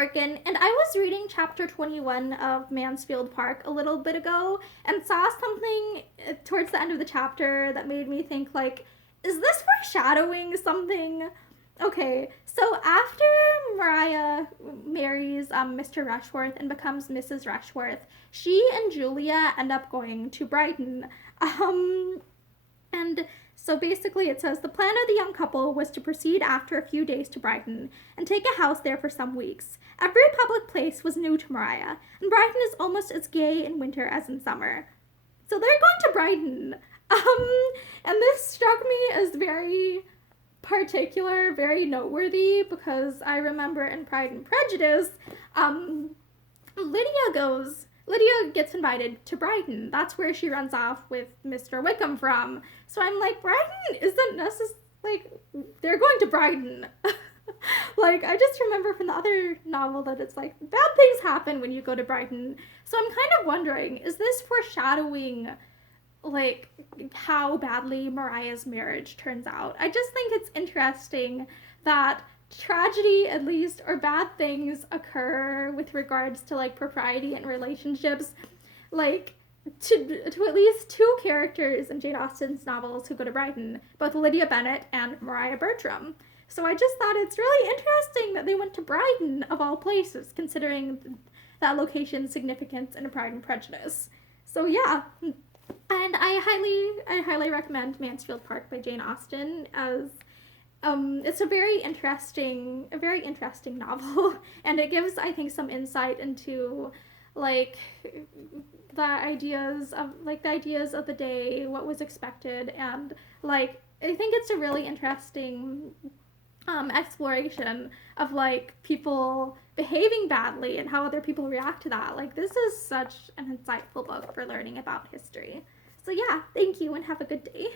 Morgan, and I was reading chapter 21 of Mansfield Park a little bit ago and saw something towards the end of the chapter that made me think, like, is this foreshadowing something? Okay, so after Mariah marries Mr. Rushworth and becomes Mrs. Rushworth, she and Julia end up going to Brighton. And so basically it says the plan of the young couple was to proceed after a few days to Brighton and take a house there for some weeks. Every public place was new to Mariah, and Brighton is almost as gay in winter as in summer. So they're going to Brighton. And this struck me as very particular, very noteworthy, because I remember in Pride and Prejudice, Lydia gets invited to Brighton. That's where she runs off with Mr. Wickham from. So I'm like, Brighton isn't necessarily, like, they're going to Brighton. Like, I just remember from the other novel that it's like, bad things happen when you go to Brighton. So I'm kind of wondering, is this foreshadowing, like, how badly Mariah's marriage turns out? I just think it's interesting that tragedy, at least, or bad things occur with regards to, like, propriety and relationships, like, to at least two characters in Jane Austen's novels who go to Brighton, both Lydia Bennet and Maria Bertram. So I just thought it's really interesting that they went to Brighton, of all places, considering that location's significance in Pride and Prejudice. So yeah, and I highly recommend Mansfield Park by Jane Austen, as it's a very interesting novel, and it gives, I think, some insight into, like, the ideas of the day, what was expected, and, like, I think it's a really interesting exploration of, like, people behaving badly and how other people react to that. Like, this is such an insightful book for learning about history. So yeah, thank you and have a good day.